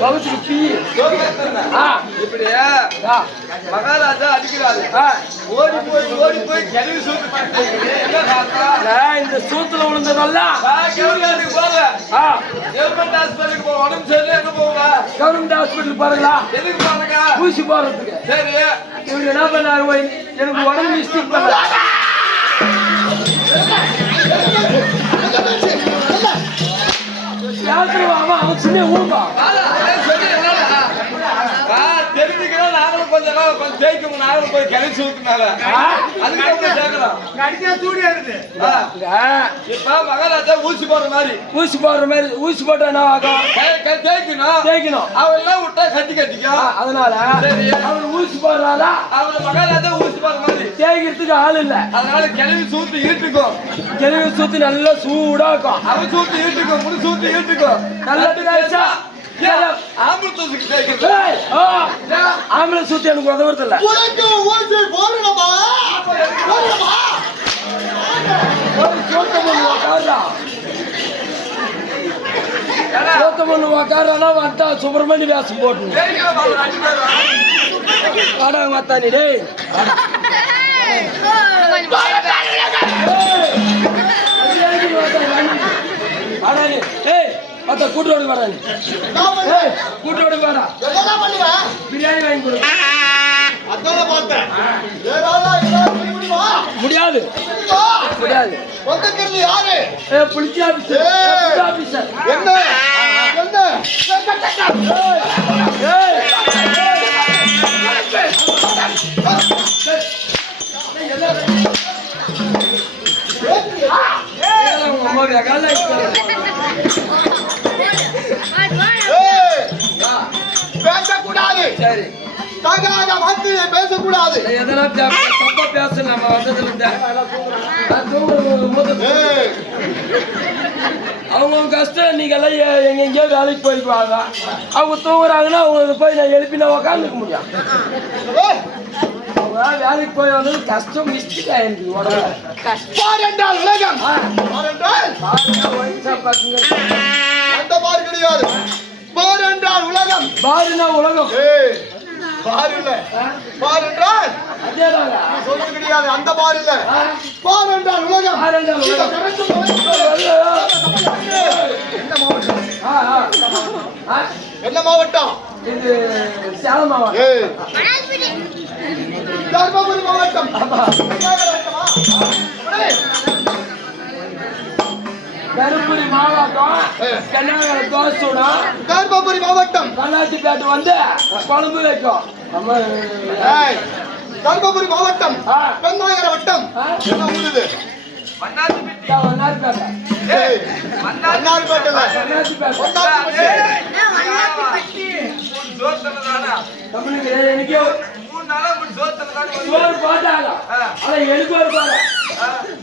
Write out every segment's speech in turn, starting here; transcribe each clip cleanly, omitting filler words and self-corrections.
பகுதிக்கு பி இப்படியா மகாராஜா அடிக்கிறாரு. ஓடி போய் கிளவி சூத்து இந்த சூத்துல விழுந்ததல்ல கவர்மெண்ட் ஹாஸ்பிட்டலுக்கு போக உடம்பு சரி எங்க போவா? கவர்மெண்ட் ஹாஸ்பிட்டலுக்கு போறீங்களா? எதுக்கு பாருங்க? ஊசி போடுறதுக்கு. சரி இவங்க என்ன பண்ணாரு? எனக்கு உடம்பு மிஸ்டேக் பண்ண அவன் சின்ன ஊம்பா தெரிஞ்சுக்கிறோம். நாங்களும் கொஞ்சம் தேய்க்கும் நாங்களும் போய் கிளச்சி ஊத்துனால அதுக்கப்புறம் சேர்க்கிறோம். இப்ப மகாராஜா ஊசி போடுற மாதிரி ஊசி போட்டா என்ன ஆகும்? தேய்க்கணும். அவெல்லாம் விட்டா கட்டிக்கும். அதனால அவர் ஊசி போடுறால அவர் மகாராஜா ஊசி போடுற மாதிரி தேய்க்கிறதுக்கு ஆள் இல்ல. அதனால கிளவி சூத்து ஈட்டுக்கும். கிளவி சூத்து நல்லா சூடா இருக்கும். அவன் சூத்து ஈட்டுக்கும். முடி சூத்து ஈட்டுக்கும். நல்லா ஆம்பளை சூத்தி எனக்கு உதவுறது இல்ல. வந்தா சுப்பிரமணி வேஷம் போட்டு வாடாங்க டேய் கூட்டோடு வரா கூட்டோடு வரா பிரியாணி வாங்கி கொடு. முடியாது புளிச்சி ஆபீசர் என்ன பேசக்கூடாது. சரி தகாத வார்த்தையை பேசக்கூடாது. எதனா தப்பா பேச நம்ம வந்ததுல அவங்க கஷ்டம். நீங்க எல்லாம் எங்கெங்கயோ வேலைக்கு போய்க்குவாங்க. அவங்க தூங்குறாங்கன்னா அவங்க போய் நான் எழுப்பி நான் உக்காந்துக்க முடியும். வேலைக்கு போய் வந்தது கஷ்டம். மிஸ்டேக் ஆயிருக்கு உலகம். அந்த பாரு கிடையாது. பார் என்றால் உலகம். பாருனா உலகம். பார் இல்ல. பார் என்றால் அதேதாங்க சொல்றது கிடையாது. அந்த பார் இல்ல. பார் என்றால் உலகம். பார் என்றால் உலகம். என்ன மாவட்டம்? இது சேலம் மாவட்டம். தர்மபுரி மாவட்டம். தருமபுரி மாவட்டம் கன்னியாகுமரி தோசூடா. தர்மபுரி மாவட்டம் கண்ணாச்சிப்பேட்டை வந்து குழம்பு வைக்கும். தர்மபுரி மாவட்டம் வெங்காயர வட்டம் ஊடுது.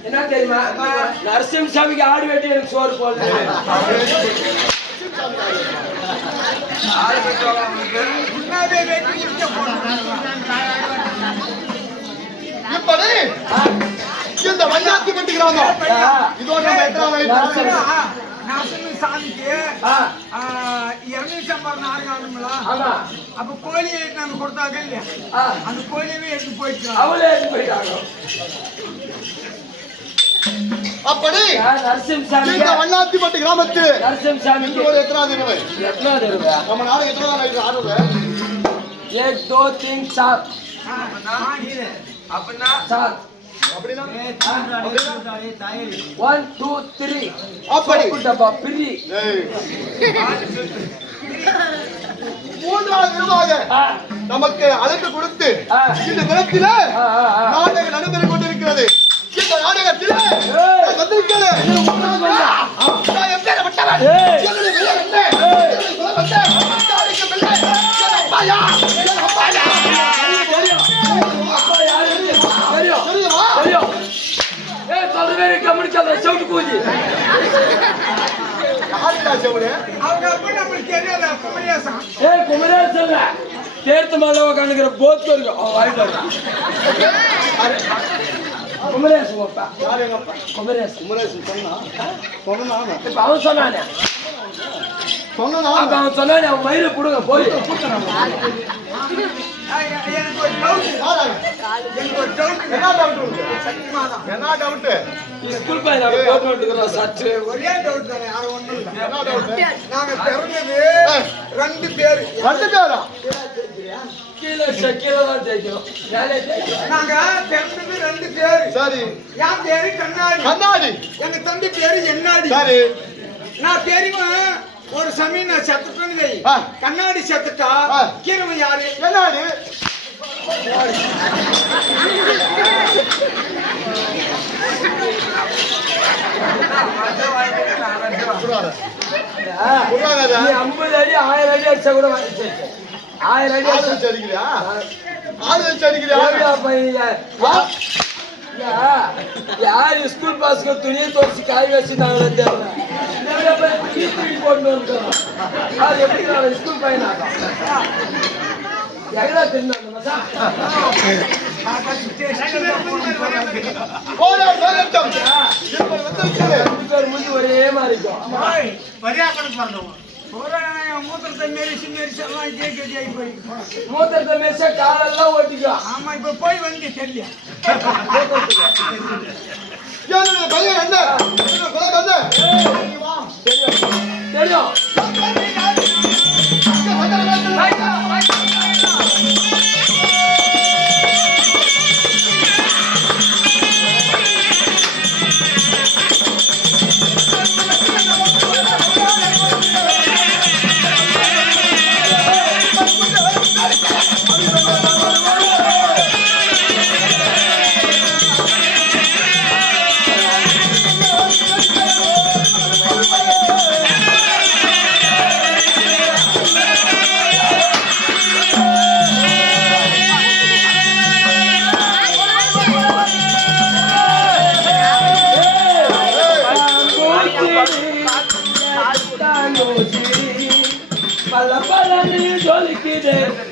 என்ன தெரியுமா? நரசிம்மசாமிக்கு ஆடு வெட்டி எனக்கு சோறு போடல. இப்படி இந்த வண்ணாத்தி கட்டுக்கிறாங்க. இதோட சாமிக்கு 250 நாடுங்களா? அப்ப கோழி நாங்க கொடுத்தாங்க இல்லையா? அந்த கோழியவே எடுத்து போயிட்டு அவளே எடுத்து போயிட்டாங்க. அப்படி வண்ணாத்திப்பட்டி கிராமத்து நரசிம்மசாமிக்கு எத்தனாவது தெருவு? நம்ம நாடு எத்தனாவது ஆடுறது? 1 2 3 4 அப்படின்னா அப்படின்னா 1 2 3 அப்படி டப்பா பிரி. மூன்றாவது நிர்வாக நமக்கு அழைப்பு கொடுத்து இந்த தினத்தில நாடகம் நடைபெற்றுக் கொண்டிருக்கிறது. இந்த நாடகத்திலே வந்திருக்கிறது தேர்த்து மேல உட்காந்துக்கிற போத்து இருக்கும். குமரேசன் குமரேசன் சொன்னா அவன் சொன்னானே சொன்னா அவன் சொன்னா அவன் மயில புடுங்க போய் எனக்கு ஒரு டவுட் என்ன டவுட் ஸ்கூல் பையன் போட்டு விட்டுக்கிறோம் சற்று ஒரே டவுட் தானே அது ஒண்ணும் இல்லை என்ன டவுட் நாங்க பிறந்தது 2 பேர் ரெண்டு பேரா கீழே தான் ஜெயிக்கணும் மேலே ஜெயிக்கணும் நாங்க பிறந்தது 2 பேர் சரி என் பேரு கண்ணாடி கண்ணாடி எங்க தம்பி பேரு என்னாடி சரி நான் பெரியவன் ஒரு சமயம் நான் செத்துட்டேன்னு வை. ஆ. கண்ணாடி செத்துட்டா ஆ. கீரவன் யாரு கண்ணாடி புரியாதா? நீ 50 அடி 1000 அடி அடிச்சா கூட வாங்கிச்சு 1000 அடி ஆளு வச்சு அடிக்கிறியா? ஆளு வச்சு அடிக்கிறியா? யார் ஸ்கூல் பாஸ்க்கு துணியை துவச்சி காய் வச்சுட்டாங்களே தெரியல போட்டு வந்துடும் அது எப்படி ஸ்கூல் பையனாகும் எங்கடா தெரியும் போடா, வேகட்டும். இப்ப வந்துருச்சு. முடிஞ்சு ஒரே மாதிரி இருக்கும் மூத்திரத்தை மெரிச்சு மெரிச்சு எல்லாம் கேட்க போய் மூத்தத்தை மெரிச்சா காலெல்லாம் ஓட்டிக்கும் ஆமா இப்ப போய் வந்து தெரியல என்னுடைய பையன் என்ன? என்னுடைய பையன் என்ன? தெரியும்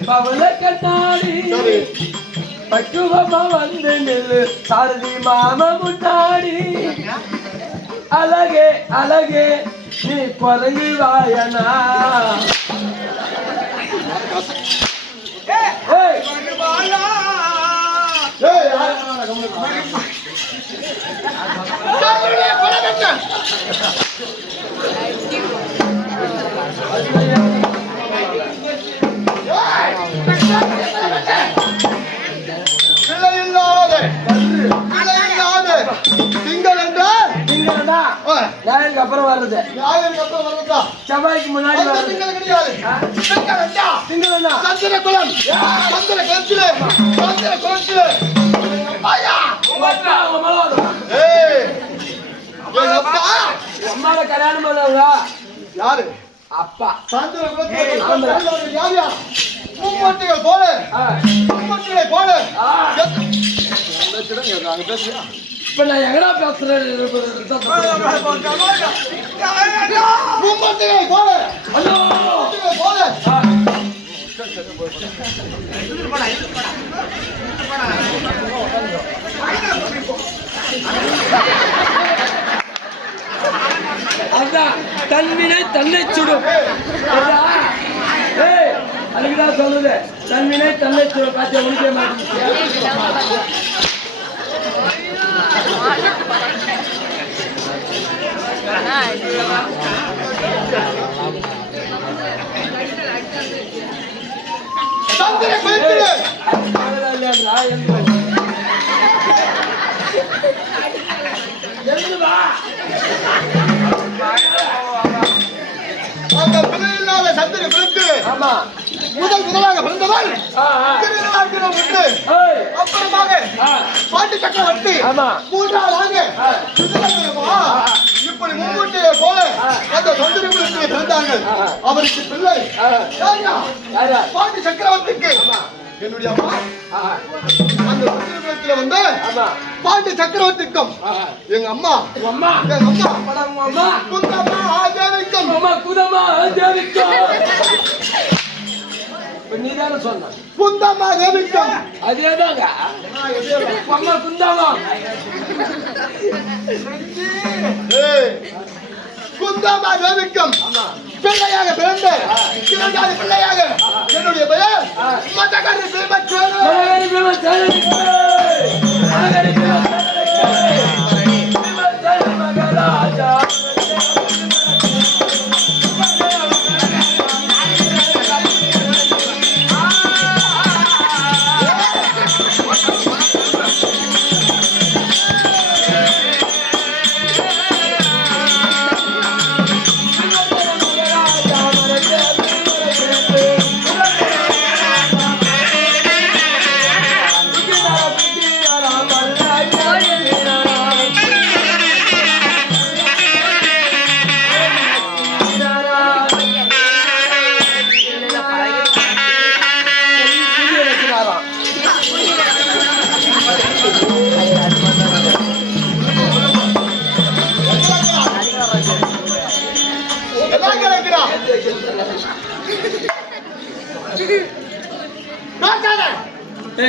பவள கண்ணாடி பக்குவமா வந்து நில்லு சாரதி மாமா முன்னாடி அழகே அழகே நீ குறைஞ்சு வாயனா ஞாயிற்கு அப்புறம் வர்றது செவ்வாய்க்கு முன்னாடி அம்மாவை கல்யாணம் பண்ணவங்க யாரு? அப்பா மும்மூர்த்திகள் போல மும்மூர்த்திகளை போல பேசுறியா? இப்ப நான் எங்கடா பேசுறேன் மும்மூர்த்திகளை போல போல அதான் தன்வினை தன்னை சுடும் அதுக்குதான் சொல்லுது தன்வினை தன்னை சுடும் காட்சி முடிக்க மாட்டேங்குது அந்த பிள்ளையில்லாத சந்திரி பிறந்து முதலாக பிறந்தவள் அப்புறமாக பாட்டு சக்கரவர்த்தி மூன்றாவதாக இப்படி மும்மூர்த்தியை போல அந்த சந்திரி பிள்ளை பிறந்தார்கள். அவருக்கு பிள்ளை பாட்டு சக்கரவர்த்திக்கு என்னுடைய அம்மா அந்த சந்திரகுலத்துல வந்து பாண்டி சக்கரவர்த்திக்கும் எங்க அம்மா எங்க அம்மா குந்தம்மா ஆஜாவிக்கும் குதமா நீதான சொன்ன குந்தம்மா தேவிக்கும் அதேதாங்க அம்மா குந்தமா குந்தம்மா தேவிக்கும் பிள்ளையாக பிறந்த இரண்டாவது பிள்ளையாக என்னுடைய பெயர் மதகரி பீமசேனன்.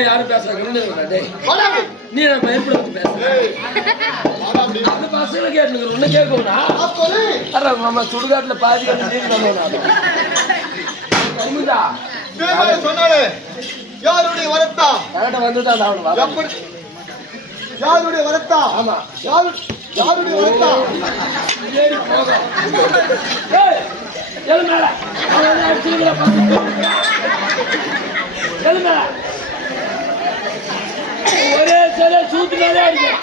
யாரும் பேசுறாங்க நீ பயப்பட அந்த பசங்களை கேட்டு ஒண்ணு கேட்கணும்னா நம்ம சுடுகாட்டுல பாதி சொன்னாலே யாருடைய வரத்தா வந்துதான் யாருடைய வரத்தா? ஆமா யாருடைய வரத்தா? ஒரே சில சூத்து மேலே அடிக்கும்.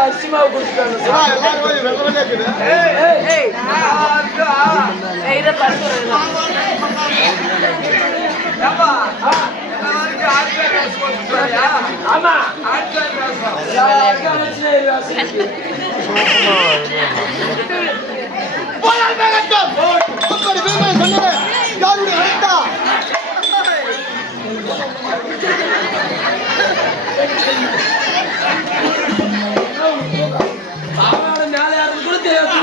அரிசிமாவை குடிச்சுட்டாங்க. ஆமா மேலே யாரும் கூட தெரியாது.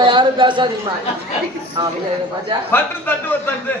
யாரும் பேசாதீங்கம்மா. பத்து தட்டு ஒரு தட்டு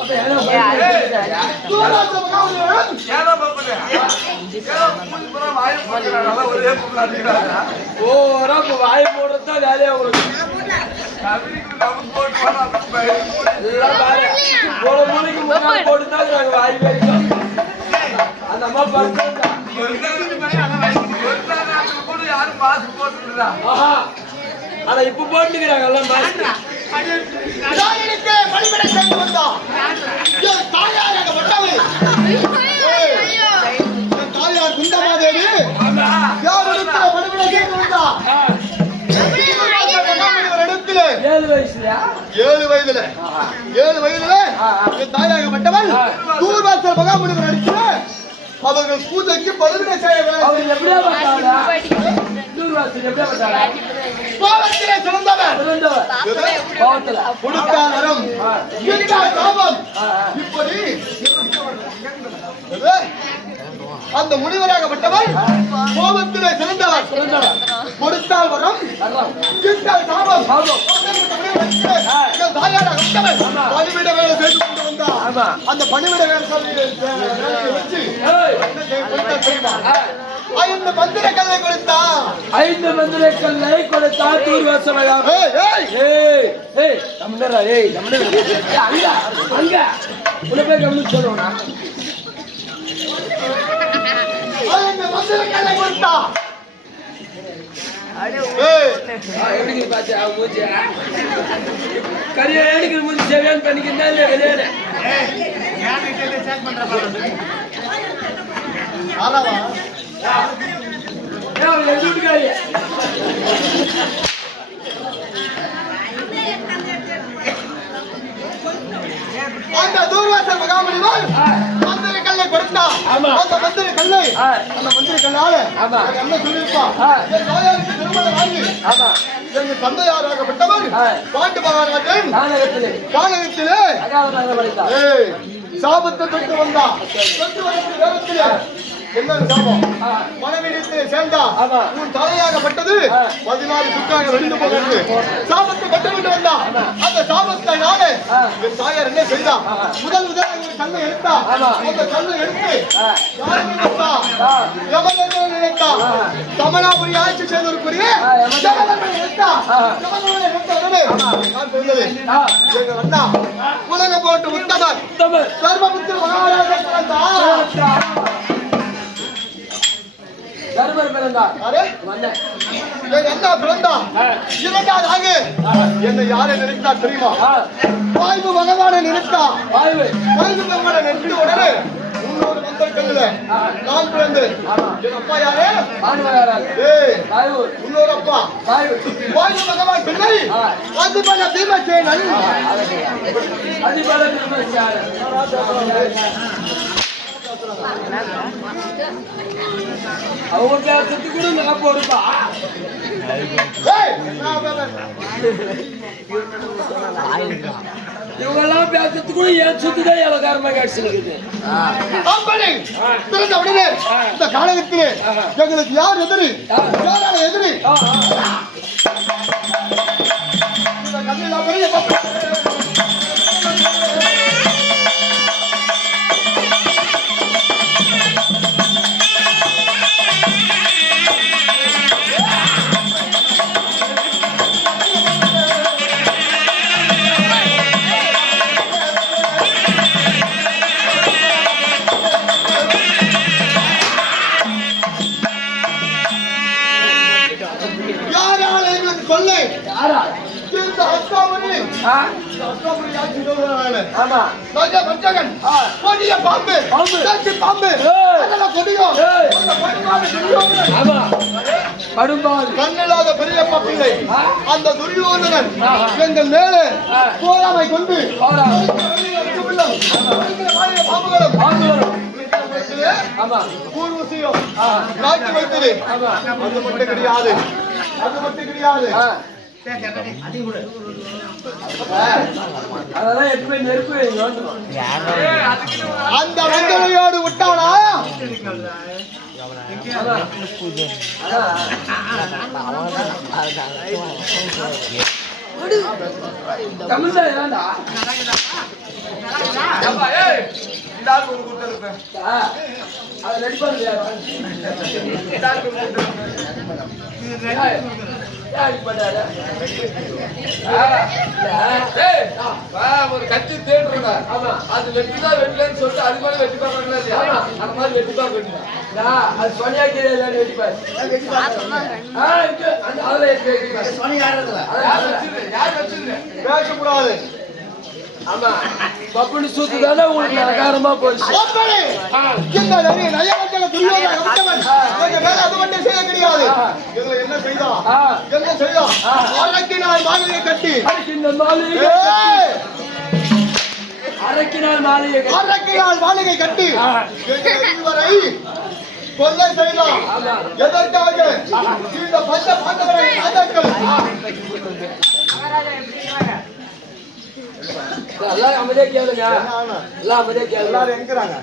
அப்ப ஏதோ பயப்படுறாங்க. தூர்வாச மகாமுனிவன் ஏதோ பப்புல ஏதோ மூஞ்சி பூரா வாயை போட்டுறாங்க ஒரே பொம்பளை அடிக்கிறாங்க ஓ ரப்ப வாய் போடுறதா வேலையா உங்களுக்கு. கவிக்கு நமக்கு போட்டு வர எல்லாம் பாரு. ஒரு மணிக்கு முன்னாடி போட்டு தான் நாங்க வாய் வரைக்கும். அந்த அம்மா படுத்தா. கூட யாரும் மாஸ்க் போட்டுக்கிறா ஆஹா. ஆனா இப்ப போட்டுக்கிறாங்க எல்லாம் மாஸ்க். தாயனுக்கு பணிவிடை செய்து வந்தான். என் தாயாராக வந்தவள். என் தாயார் குந்தமாதேவி யாரிடத்துல பணிவிடை செய்து வந்தா? இடத்துல 7 வயசுல 7 வயதுல 7 வயதுல என் தாயாகப்பட்டவள் தூர்வாசல் மகாமுனிவர் அடித்து அவர்கள் பூஜைக்கு பணிவிடை செய்ய அவர் எப்படியா பார்த்தாடா? தூர்வாசல் எப்படியா பார்த்தாடா? கோபத்திலே சிறந்தவர் சிறந்தவர். கோவத்துல. கொடுத்தால் அறம் இருந்தால் சாபம். இப்படி அந்த முனிவராகப்பட்டவர் கோபத்திலே சிறந்தவர் சிறந்தவர். கொடுத்தால் வரம் அதான். இருந்தால் சாபம். சாபம். என் தாயாராகப்பட்டவர் பணிவிட வேலை செய்து கொண்டு வந்தார். ஆமா. அந்த பணிவிட வேலையை வச்சு ஏய். என்ன செய்ய ஆ. 5 மந்திர கல்லை கொடுத்தா. 5 மந்திரக்கல்லை கொடுத்தா தூர்வாசல். ஏய் ஏய் ஏய் ஏய் தமிழரா ஏய் தமிழரா அங்க அங்க உள்ள போய் கவனிச்சு சொல்லுவா. 5 மந்திர கல்லை கொடுத்தா. ஏய் எப்படி பாத்தியா மூஞ்சி கரியா எடுக்கிற மூஞ்சி சரியான பண்ணிக்கிறதா இல்ல வெளியே ஆறாவா என் வீட்டுக்காரி அந்த தூர்வாசல் மகாமுனிவர் மந்திர கல்லை கொடுத்தா. ஆமா. அந்த மந்திர கல்லை ஆ. அந்த மந்திர கல்லால ஆமா. என்ன சொல்லிருப்பா? ஆ. என் தாயாருக்கு திருமணம் ஆகி ஆமா எங்கள் தந்தையாராகப்பட்டவர் ஆ. பாண்டு மகாராஜன் நாடகத்திலே காலகத்திலே அகாவதாக படித்தார். ஏய் சாபத்தை தொட்டு வந்தா. தொட்டு வரக்கூடிய நேரத்திலே என்ன சாபம்? ஆ. மனைவியிடத்திலே சேர்ந்தா. ஆமா. உன் தலையாகப்பட்டது ஆ. 16 சுக்காக வெளிந்து போகிறது. சாபத்தை கட்டு கொண்டு வந்தா. அந்த சாபத்தினாலே ஆ. என் தாயார் என்ன செய்தா? முதல் ஒரு கல்லை எடுத்தா. ஆமா. அந்த கல்லை எடுத்து ஆ. யாரை நினைத்தா? ஆ. யமதர்மனை நினைத்தா. ஆ. கமலாபுரி ஆட்சி செய்தவருக்குரிய ஆ, யமதர்மன். யமதர்மனை நினைத்தா. ஆ. யமதர்மனை நினைத்த உடனே நான் சொன்னது ஆ. எங்க அண்ணா உலக போட்டு உத்தமர் உத்தமர். சர்வபுத்திர மகாராஜா பிறந்தா. தர்மர் பிறந்தார். யாரு? வந்தேன். எங்க அண்ணா பிறந்தா. ஆ. இரண்டாவது ஆகு என்னை யாரை நினைத்தா தெரியுமா? ஆ. வாய்ப்பு பகவானை நினைத்தா. வாய்வு. வாய்ப்பு பகவானை நினைத்த உடனே இன்னொரு மந்திர கல்லுல நான் பிறந்து ஆமா. என் அப்பா யாரு? ஆண்மகாராஜ். ஏய் வாய்வு. இன்னொரு அப்பா வாய்வு. வாய்ப்பு பகவான் பிள்ளை ஆ. அதிபல பீமசேனன். அதிபல பீமசேனன். அவங்க பேசுறது கூட நான் போடுப்பா. ஏய் நான் பாபா இவங்கெல்லாம் பேசுறது கூட என் சுத்திதான் இலக்காரமா கிடைச்சிருக்குது. அப்படி பிறந்த உடனே இந்த காலகத்திலே எங்களுக்கு யார் எதிரி? யாரால எதிரி? இந்த கண்ணில் பெரிய யாரால எங்களுக்கு கொள்ளை? யாரா? இந்த அஸ்தாமணி ஆ? அஸ்தாமணி ஆட்சி சொல்றாங்க. ஆமா. ராஜா பஞ்சகன் கொடிய பாம்பு பாம்பு. காட்சி பாம்பு ஏய். அதெல்லாம் கொடியும் ஏய். அந்த படுமாறு துரியோதனன். ஆமா. படும்பால். கண்ணில்லாத பெரியப்பா பிள்ளை ஆ. அந்த துரியோதனன் ஆஹா. எங்கள் மேலே ஆ. போராமை கொண்டு போரா. பாம்புகளும் பாம்புகளும். ஆமா. பூர்வசியம் ஆ. காட்டி வைத்தது ஆமா. அது மட்டும் கிடையாது. அது மட்டும் கிடையாது. ஆ. அதெல்லாம் எப்பவுமே நெருப்பு வைங்க வந்துடும். அந்த வெங்கலையோடு விட்டானா தமிழ்தான் ஏப்பா, ஏய், இந்த ஆளுக்கு ஒண்ணு கொடுத்துருப்பேன். அதை ரெடி பண்ணலையா இந்த ஆளுக்கு ஒண்ணு கொடுத்துருப்பேன். ஏய், வா, ஒரு கத்தி தேடுறா. அது வெட்டிதான் வெட்டலன்னு சொல்லிட்டு அது மாதிரி வெட்டி பார்க்கணும் இல்லையா? அந்த மாதிரி வெட்டி பார்க்கணும். அது சொனியாக்கி வெட்டிப்பாரு யார் வச்சிருந்த? பேசக்கூடாது. ஆமா பப்புனு சூத்து தானே உங்களுக்கு அகாரமா போச்சு அப்படி இந்த நயவஞ்சக துரியோதன விட்டவன் எங்க மேல அது மட்டும் செய்ய கிடையாது. எங்களை என்ன செய்தா? என்ன செய்தா? அரக்கினால் மாளிகை கட்டி இந்த மாளிகை அரக்கினால் மாளிகை அரக்கினால் மாளிகை கட்டி எங்களை கொள்ளை செய்தான். எதற்காக? இந்த பஞ்ச பாண்டவரை ராஜாக்கள் எல்லாம் அமைதியா கேளுங்க. எல்லாம் அமைதியா கேளுங்க. எல்லாரும் எங்கிறாங்க?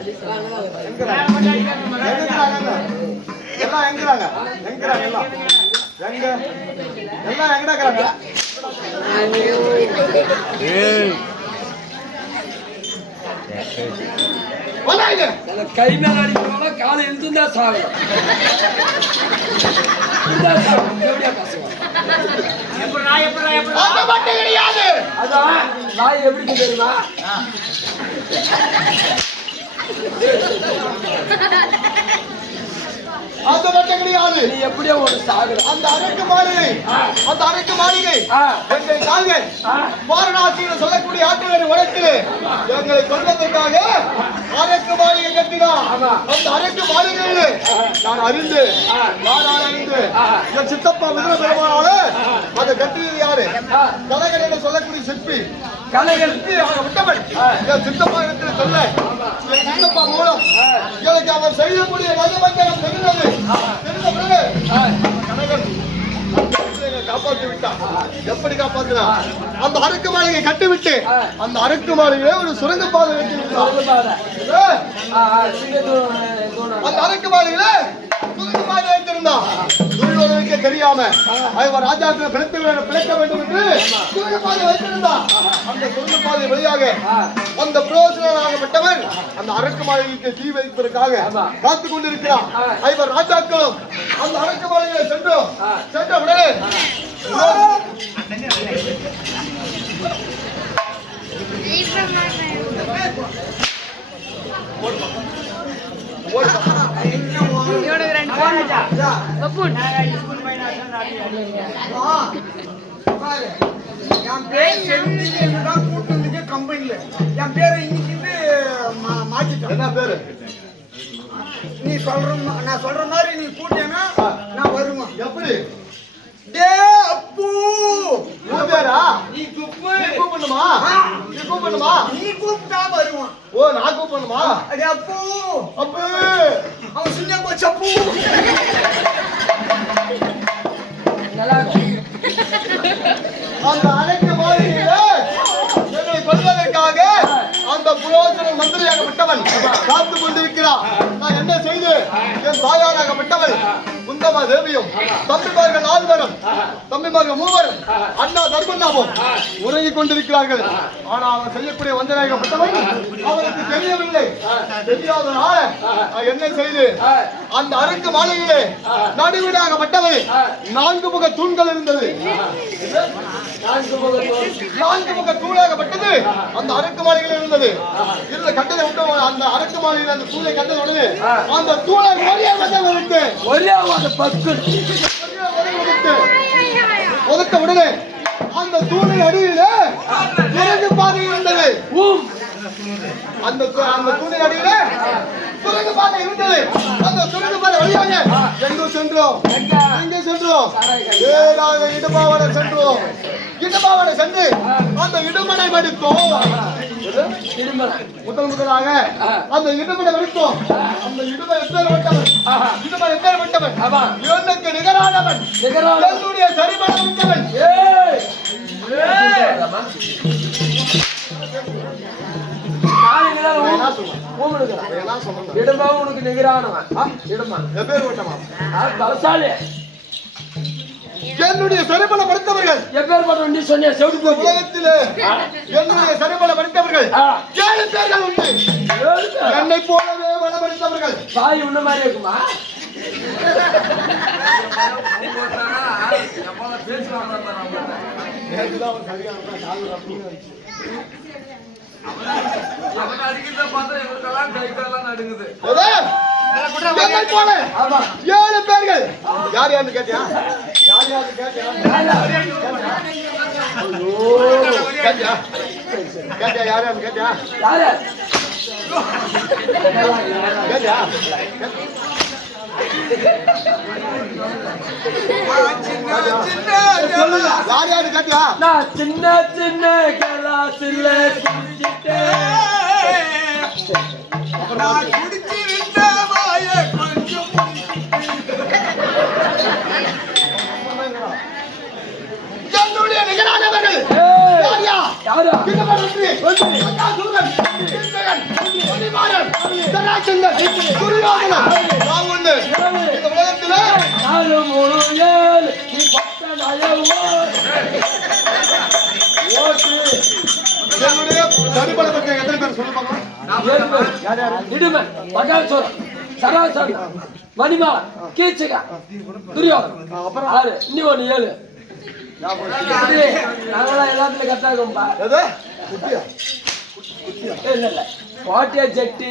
எல்லாம் எங்கிறாங்க? எங்கிறாங்க எல்லாம்? எங்க? எல்லாம் எங்கடா இருக்கிறாங்க? கை மேல அடிக்கிறவங்க காலை எழுந்துந்தா சாகும். அதான் நாய் எப்படி தெரியுமா? அது மட்டும் கிடையாது. நீ எப்படியோ ஒரு சாகுற அந்த அரக்கு மாளிகை எங்கள் தாங்கள் வாரணாசியில் சொல்லக்கூடிய ஆட்டுநர் வழக்கில் எங்களை கொள்வதற்காக அரக்கு மாளிகை கட்டினார். அந்த அரக்கு மாளிகையில் நான் அறிந்து என் சித்தப்பா மிதிர பெருமானால அதை கட்டியது யாரு? கலைகள் என்று சொல்லக்கூடிய சிற்பி கலைகள் விட்டவன் என் சித்தப்பா இடத்தில் சொல்ல என் சித்தப்பா மூலம் எனக்கு அவர் செய்யக்கூடிய நயவஞ்சகம் தெரிந்தது. தெரிந்த பிறகு கனகன் காப்பாற்றி விட்டான். எப்படி காப்பாற்றினா? அந்த அரக்கு மாளிகை கட்டிவிட்டு அந்த அரக்கு மாளிகையில ஒரு சுரங்க பாதை வெட்டி விட்டான். அந்த அரக்கு மாளிகையில சுரங்க பாதை வைத்திருந்தான். துரியோதனுக்கு தெரியாம அவர் ராஜாக்களை பிழைக்க வேண்டும் என்று சுரங்க பாதை வைத்திருந்தான். அந்த சுரங்க பாதை வழியாக அந்த புரோசனாகப்பட்டவர் அந்த அரக்கு மாளிகைக்கு தீ வைப்பதற்காக காத்துக் கொண்டிருக்கிறார். ஐவர் ராஜாக்களும் அந்த அரக்கு மாளிகையை சென்ற உடனே என் பேர் செந்தில்தான் கூட்டு கம்பெனில என் பேரை இன்னைக்கு மாத்திட்டேன். என்ன பேரு? நீ நான் சொல்ற மாதிரி நீ கூட்டேன்னா நான் வருவேன். எப்படி? டே அப்பு பேரா? நீ கூப்பிடணுமா? நீ கூப்பிடணுமா? நீ கூப்பிட்டா வருவான். ஓ நான் கூப்பிடணுமா? அடே அப்பு அப்பு அவன் சின்ன போச்சு அப்பு. நல்லா அந்த அனைத்து மாளிகையில என்னை கொல்வதற்காக அந்த புரோசன மந்திரியாகப்பட்டவன் காத்துக் கொண்டிருக்கிறார். நான் என்ன செய்து என் தாயாராகப்பட்டவள் குந்தமா தேவியும் தம்பிமார்கள் 4 பேரும் தம்பிமார்கள் 3 பேரும் அண்ணா தர்மநாபம் உறங்கிக் கொண்டிருக்கிறார்கள். ஆனா அவன் செய்யக்கூடிய வஞ்சனையாகப்பட்டவன் அவருக்கு தெரியவில்லை. தெரியாதனால என்ன செய்து அந்த அரக்கு மாளிகையிலே நடுவீடாகப்பட்டவை 4 முக தூண்கள் இருந்தது. 4 முக தூணாகப்பட்டது அந்த அரக்கு மாளிகையில் இருந்தது. இருந்த கட்டளை விட்டு அந்த அரக்கு மாளிகையில் அந்த தூணை கட்டளை உடனே அந்த தூணை ஒதுக்க உடனே அந்த தூணின் அடியில சுரங்க பாதை இருந்தது. அந்த தூணின் அடியில சுரங்க பாதை இருந்தது. அந்த சுரங்க பாதை வழியாக எங்கு சென்றோம்? எங்கே சென்றோம்? வேறாக இடுபாவனை சென்றோம். இடுபாவனை சென்று அந்த இடுமனை மடித்தோம். முதலாக அந்த இடுமனை மடித்தோம். அந்த இடுமை எப்பேற்பட்டவன்? இடுமை எப்பேற்பட்டவன்? எனக்கு நிகரானவன், என்னுடைய சரிபடம் விட்டவன். இடமா உனக்கு நிகரானவன். இடமா பலசாலி என்னுடைய சரிபலம் படுத்தவர்கள் எப்பேற்பட்ட நீ சொன்னிய செவிட்டு உலகத்திலே என்னுடைய சரிபலம் படுத்தவர்கள் படைத்தவர்கள் 7 பேர்கள் உண்டு. என்னை போலவே வளமளித்தவர்கள். பாய் உன்ன மாதிரி இருக்குமா? என்னை போல 7 பேர்கள். யார் யாருன்னு கேட்டியா? யார் யாருன்னு கேட்டியா? கேட்டியா? கேட்டியா? யார் யாருன்னு கேட்டியா? யாரு? கேட்டியா? சொல்லுங்க. யார் யாரு கேட்டியா? நான் சின்ன சின்ன கிளாஸ்ல நான் குடிச்சிருந்த வாய கொஞ்சம் என்னுடைய நிகரானவர்கள் யாரியா? யாரா? கிருஷ்ணமூர்த்தி, சூரன், கிருஷ்ணன், பொன்னிமாறன், சராசந்தன், துரியோதனன். நான் ஒண்ணு. இந்த உலகத்திலே 4 3 7 நீ பட்ட நயவோ ஓட்டு என்னுடைய சரிபல பற்றி எத்தனை பேர் சொல்லு பார்க்கலாம்? யார் யாரு? இடுமன் மகாசோரம் சராசரன் மணிமா கீச்சகா துரியோதனன் அப்புறம் 6 இன்னும் 1 7 நாங்களாம் எல்லாத்துலயும் கட்டாகும்பா. எது? குட்டியா? இல்ல இல்ல கோட்டையா ஜெட்டி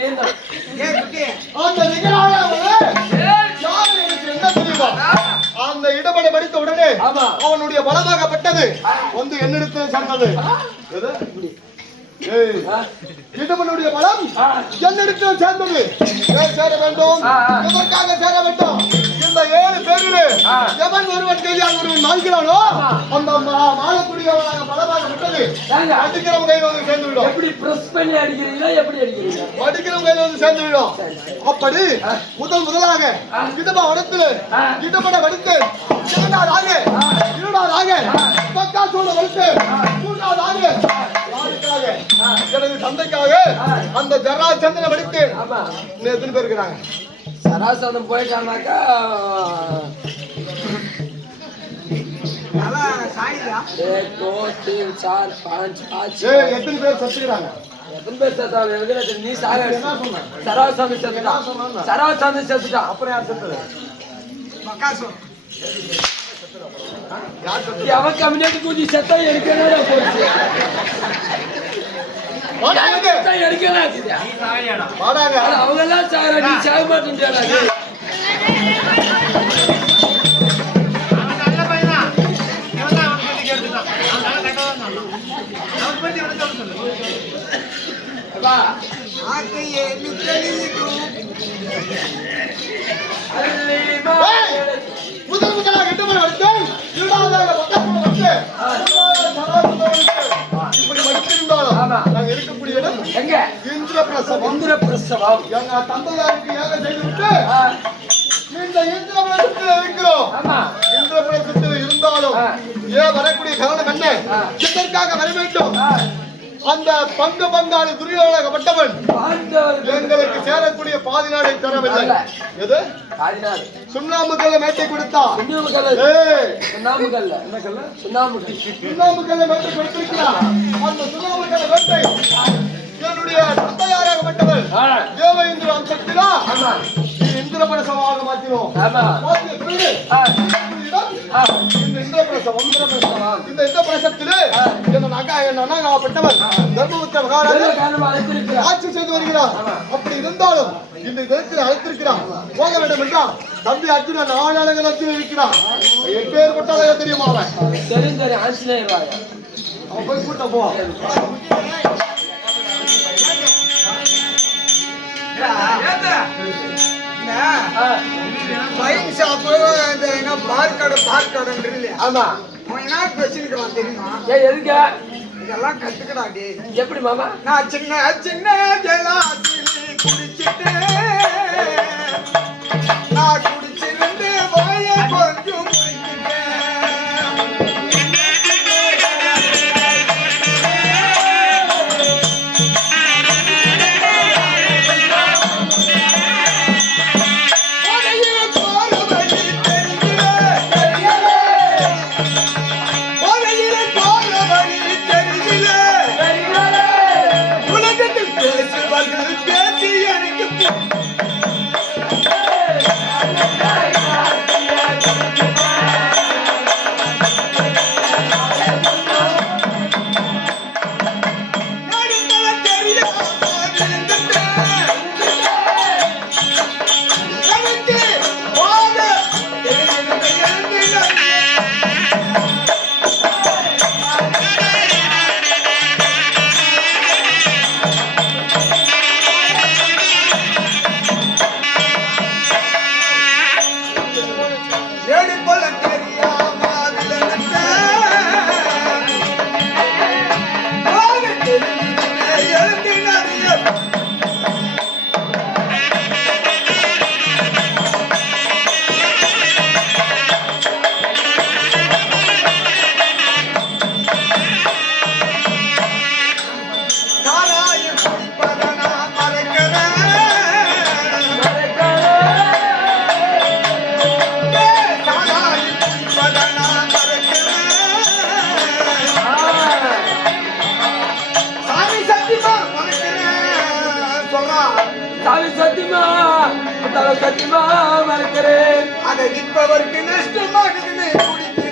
அந்த நிகரானவர்கள் யாரு எனக்கு என்ன தெரியுமா? அந்த இடபடை படித்த உடனே ஆமா. அவனுடைய பலமாகப்பட்டது வந்து என்னிடத்தில் சொன்னது. எது? ஏய், இடமனுடைய பலம் என்னிடத்தில் சேர்ந்தது. ஏன் சேர வேண்டும்? எதற்காக சேர வேண்டும்? இந்த 7 பேரிலே எவன் ஒருவன் கையால் ஒருவன் மாய்கிறானோ அந்த மாலக்கூடியவனாக பலமாகப்பட்டது அடிக்கிறவங்க கையில் வந்து சேர்ந்து விடும். எப்படி பிரஸ் பண்ணி அடிக்கிறீங்களா எப்படி அடிக்கிறீங்க? அடிக்கிறவங்க கையில் வந்து சேர்ந்து விடும். அப்படி முதலாக இடம வடத்தில் இடமட வடித்து இரண்டாவதாக பக்காசோட வடித்து மூன்றாவதாக யாருக்காக? எனது தந்தைக்காக அந்த ஜராசந்தனை வடித்து எத்தனை பேர் இருக்கிறாங்க? சராசரம் போயிட்டானாக்கா एक दो तीन चार पाँच पाँच எத்தனை பேர் சத்துக்கிறாங்க? எத்தனை பேர் செத்தாங்க? எனக்கு நீ சாக சராசரி செத்துட்டான். சராசரி செத்துட்டான். அப்புறம் யார் செத்தது? யார் செத்தது? அவன் கம்யூனிட்டி கூதி செத்தா எடுக்கவே போச்சு. வாடாங்க. எடுக்கலாம் வாடாங்க. அவங்க எல்லாம் சாக நீ சாக மாட்டேன்டா. முதலாக எட்டுமணி வடித்தேன். இரண்டாவதாக பக்காசோட வடித்து இப்படி வடித்திருந்தாலும் நாங்கள் இருக்கக்கூடிய இடம் எங்க? இந்திரபிரசவம். இந்திரபிரசவம். எங்க தந்தையாருக்கு ஏக செய்துவிட்டு இந்த இந்திரபிரசத்தில் இருக்கிறோம். இந்திரபிரசத்தில் இருந்தாலும் ஏன் வரக்கூடிய காரணம் என்ன? எதற்காக வர வேண்டும்? அந்த பங்கு பங்காளி துரியோதனப்பட்டவன் எங்களுக்கு சேரக்கூடிய பாதி நாடை தரவில்லை. எது? சுண்ணாம்புக்கல்ல மேட்டை கொடுத்தா. சுண்ணாம்புக்கல்ல மேட்டை கொடுத்திருக்கிறார். அந்த சுண்ணாம்புக்கல்ல மேட்டை என்னுடைய தந்தையாராகப்பட்டவன் தேவேந்திர அம்சத்திலா இந்திரபிரசவமாக மாற்றினோம். இந்த இந்திரபிரசவம் இந்த இந்திரபிரசத்திலே என் அண்ணாகப்பட்டவர் தர்மபுத்திர மகாராஜா ஆட்சி செய்து வருகிறார். அப்படி இருந்தாலும் இந்த இடத்தில் அழைத்திருக்கிறார். போக வேண்டும் என்றால் தம்பி அர்ஜுனன் 4 ஆளுகள் அர்ஜுனன் இருக்கிறார். பேர் கொட்டாலே தெரியுமா? அவன் தெரியும் ஆஞ்சநேயர். அவன் போய் கூட்ட போ. ஆமா தெரியுமா? எதுக்கு இதெல்லாம் கத்துக்கடா. எப்படி மாமா? நான் சின்ன சின்ன ஜலாசிலி குடிச்சிட்டேன். நான் குடிச்சிருந்து வாய கொஞ்சம் சத்தியமா மறுக்கிறேன். அதை விற்பவருக்கு நஷ்டமாகுதுன்னு குடிக்க